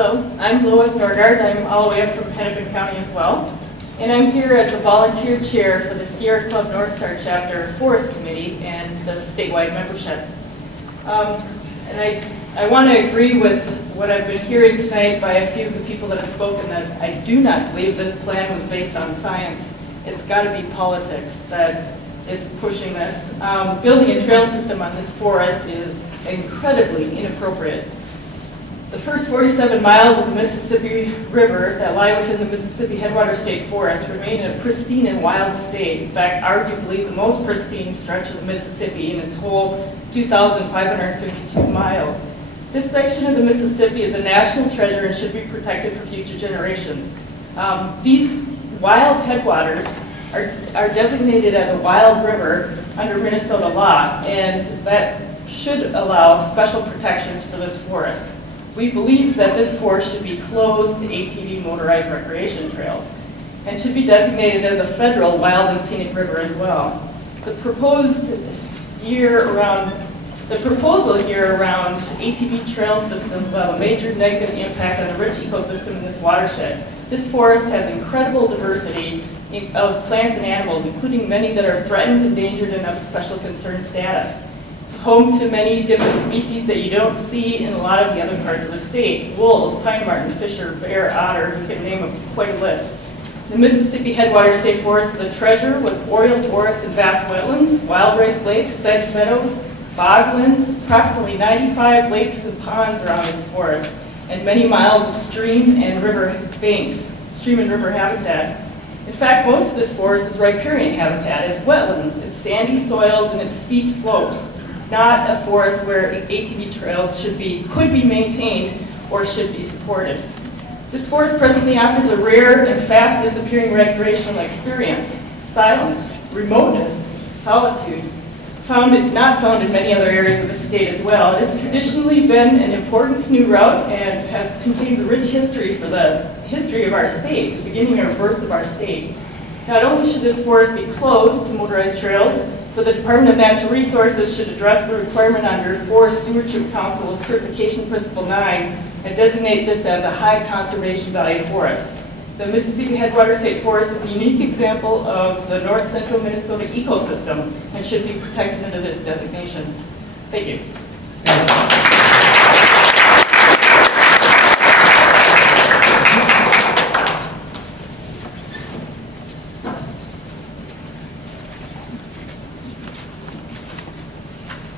Hello, I'm Lois Norgard. I'm all the way up from Hennepin County as well. And I'm here as a volunteer chair for the Sierra Club North Star Chapter Forest Committee and the statewide membership. And I want to agree with what I've been hearing tonight by a few of the people that have spoken, that I do not believe this plan was based on science. It's got to be politics that is pushing this. Building a trail system on this forest is incredibly inappropriate. The first 47 miles of the Mississippi River that lie within the Mississippi Headwater State Forest remain in a pristine and wild state. In fact, arguably the most pristine stretch of the Mississippi in its whole 2,552 miles. This section of the Mississippi is a national treasure and should be protected for future generations. These wild headwaters are designated as a wild river under Minnesota law, and that should allow special protections for this forest. We believe that this forest should be closed to ATV motorized recreation trails and should be designated as a federal wild and scenic river as well. The proposal here around ATV trail systems will have a major negative impact on the rich ecosystem in this watershed. This forest has incredible diversity of plants and animals, including many that are threatened, endangered, and of special concern status. Home to many different species that you don't see in a lot of the other parts of the state. Wolves, pine marten, fisher, bear, otter, you can name quite a list. The Mississippi Headwater State Forest is a treasure with boreal forests and vast wetlands, wild rice lakes, sedge meadows, boglands, approximately 95 lakes and ponds around this forest, and many miles of stream and river banks, stream and river habitat. In fact, most of this forest is riparian habitat. It's wetlands, it's sandy soils, and it's steep slopes. Not a forest where ATV trails could be maintained or should be supported. This forest presently offers a rare and fast disappearing recreational experience: silence, remoteness, solitude, not found in many other areas of the state as well. It has traditionally been an important canoe route and contains a rich history for the history of our state, the beginning or birth of our state. Not only should this forest be closed to motorized trails, but the Department of Natural Resources should address the requirement under Forest Stewardship Council's Certification Principle 9 and designate this as a high conservation value forest. The Mississippi Headwater State Forest is a unique example of the north central Minnesota ecosystem and should be protected under this designation. Thank you.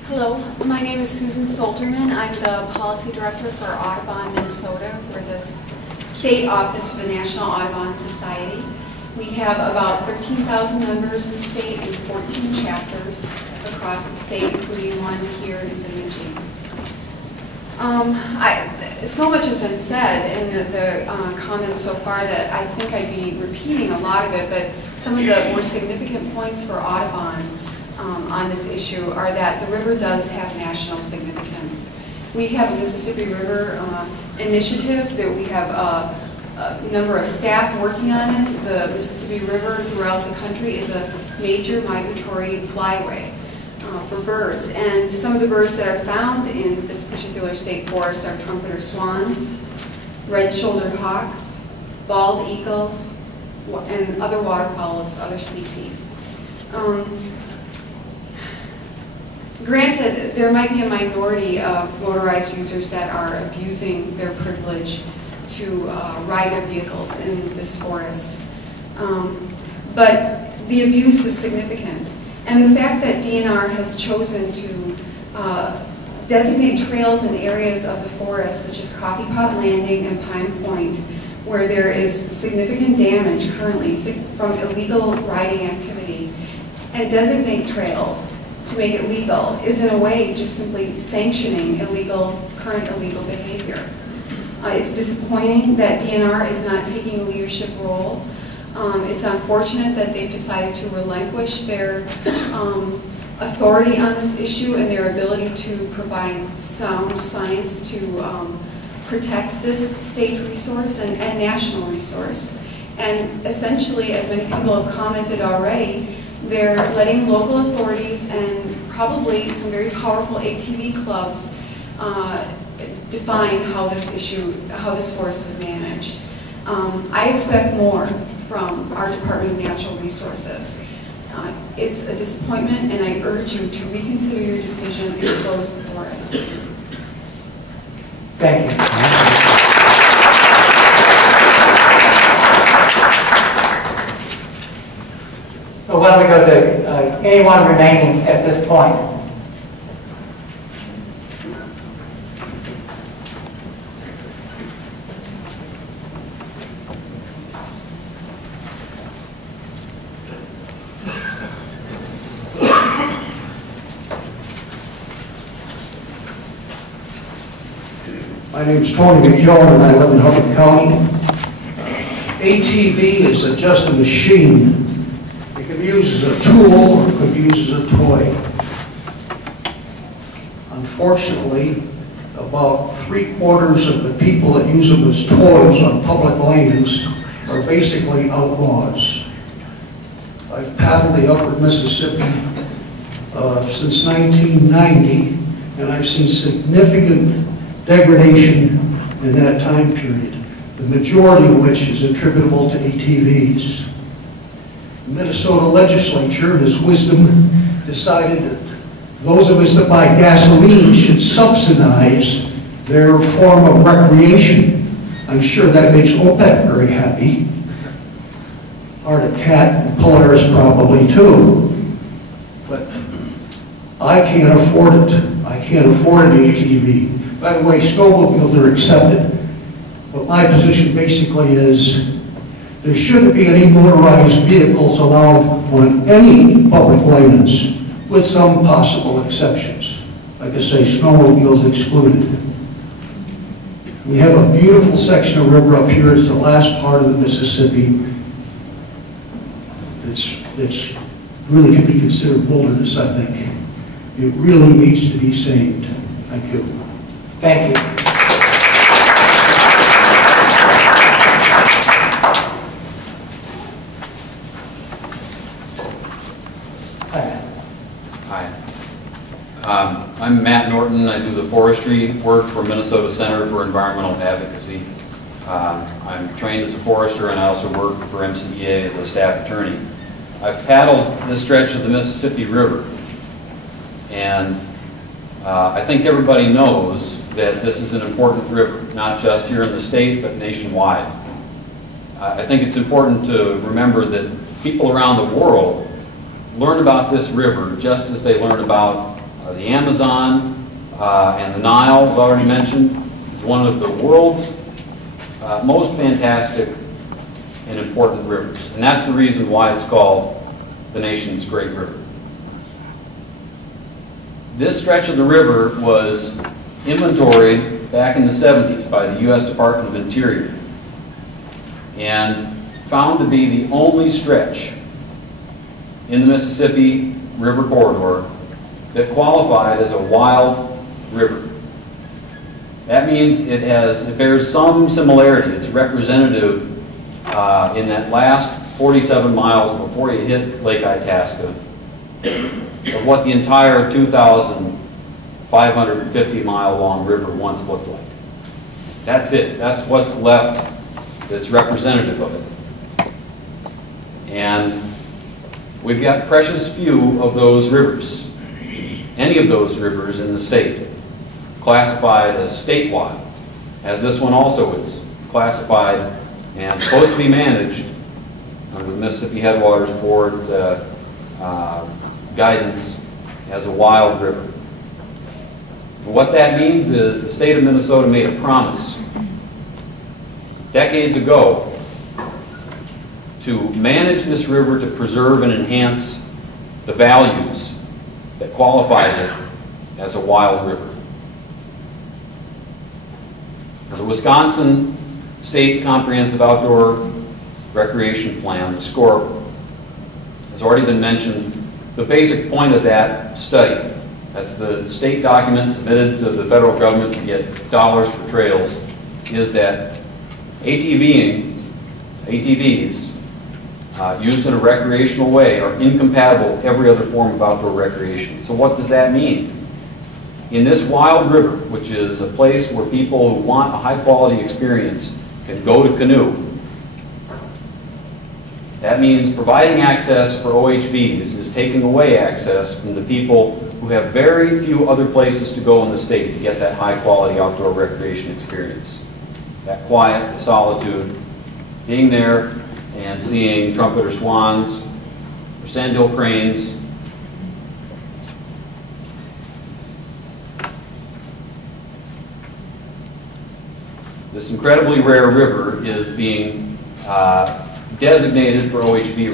Hello, my name is Susan Solterman. I'm the Policy Director for Audubon, Minnesota. We're the state office for the National Audubon Society. We have about 13,000 members in the state and 14 chapters across the state, including one here in Bemidji. So much has been said in the comments so far that I think I'd be repeating a lot of it, but some of the more significant points for Audubon on this issue are that the river does have national significance. We have a Mississippi River initiative that we have a number of staff working on it. The Mississippi River throughout the country is a major migratory flyway for birds. And some of the birds that are found in this particular state forest are trumpeter swans, red-shouldered hawks, bald eagles, and other waterfowl of other species. Granted, there might be a minority of motorized users that are abusing their privilege to ride their vehicles in this forest. But the abuse is significant. And the fact that DNR has chosen to designate trails in areas of the forest, such as Coffee Pot Landing and Pine Point, where there is significant damage currently from illegal riding activity, and designate trails to make it legal is in a way just simply sanctioning current illegal behavior. It's disappointing that DNR is not taking a leadership role. It's unfortunate that they've decided to relinquish their authority on this issue and their ability to provide sound science to protect this state resource and national resource. And essentially, as many people have commented already, they're letting local authorities and probably some very powerful ATV clubs define how this forest is managed. I expect more from our Department of Natural Resources. It's a disappointment, and I urge you to reconsider your decision and close the forest. Thank you. So why don't we go to anyone remaining at this point? My name is Tony McKeown and I live in Hubbard County. ATV is just a machine. It can be used as a tool, it can be used as a toy. Unfortunately, about 3/4 of the people that use them as toys on public lands are basically outlaws. I've paddled the upper Mississippi since 1990, and I've seen significant degradation in that time period, the majority of which is attributable to ATVs. The Minnesota legislature, in its wisdom, decided that those of us that buy gasoline should subsidize their form of recreation. I'm sure that makes OPEC very happy. Arctic Cat and Polaris probably too. But I can't afford it. I can't afford an ATV. By the way, snowmobiles are accepted. But my position basically is there shouldn't be any motorized vehicles allowed on any public lands, with some possible exceptions. Like I say, snowmobiles excluded. We have a beautiful section of river up here. It's the last part of the Mississippi. It's really could be considered wilderness, I think. It really needs to be saved. Thank you. Thank you. Hi. I'm Matt Norton. I do the forestry work for Minnesota Center for Environmental Advocacy. I'm trained as a forester, and I also work for MCEA as a staff attorney. I've paddled this stretch of the Mississippi River, and I think everybody knows that this is an important river, not just here in the state, but nationwide. I think it's important to remember that people around the world learn about this river just as they learn about the Amazon and the Nile, as already mentioned, is one of the world's most fantastic and important rivers. And that's the reason why it's called the nation's great river. This stretch of the river was inventoried back in the 70s by the U.S. Department of Interior and found to be the only stretch in the Mississippi River corridor that qualified as a wild river. That means it bears some similarity. It's representative in that last 47 miles before you hit Lake Itasca of what the entire 2,550 mile long river once looked like. That's it. That's what's left that's representative of it. And we've got precious few of those rivers, any of those rivers in the state, classified as statewide, as this one also is classified and supposed to be managed under the Mississippi Headwaters Board guidance as a wild river. And what that means is the state of Minnesota made a promise decades ago to manage this river to preserve and enhance the values that qualified it as a wild river. The Wisconsin State Comprehensive Outdoor Recreation Plan, the SCORP, has already been mentioned. The basic point of that study, that's the state document submitted to the federal government to get dollars for trails, is that ATVs used in a recreational way are incompatible with every other form of outdoor recreation. So what does that mean? in this wild river, which is a place where people who want a high-quality experience can go to canoe. That means providing access for OHVs is taking away access from the people who have very few other places to go in the state to get that high-quality outdoor recreation experience. That quiet, the solitude, being there and seeing trumpeter swans or sandhill cranes. This incredibly rare river is being designated for OHV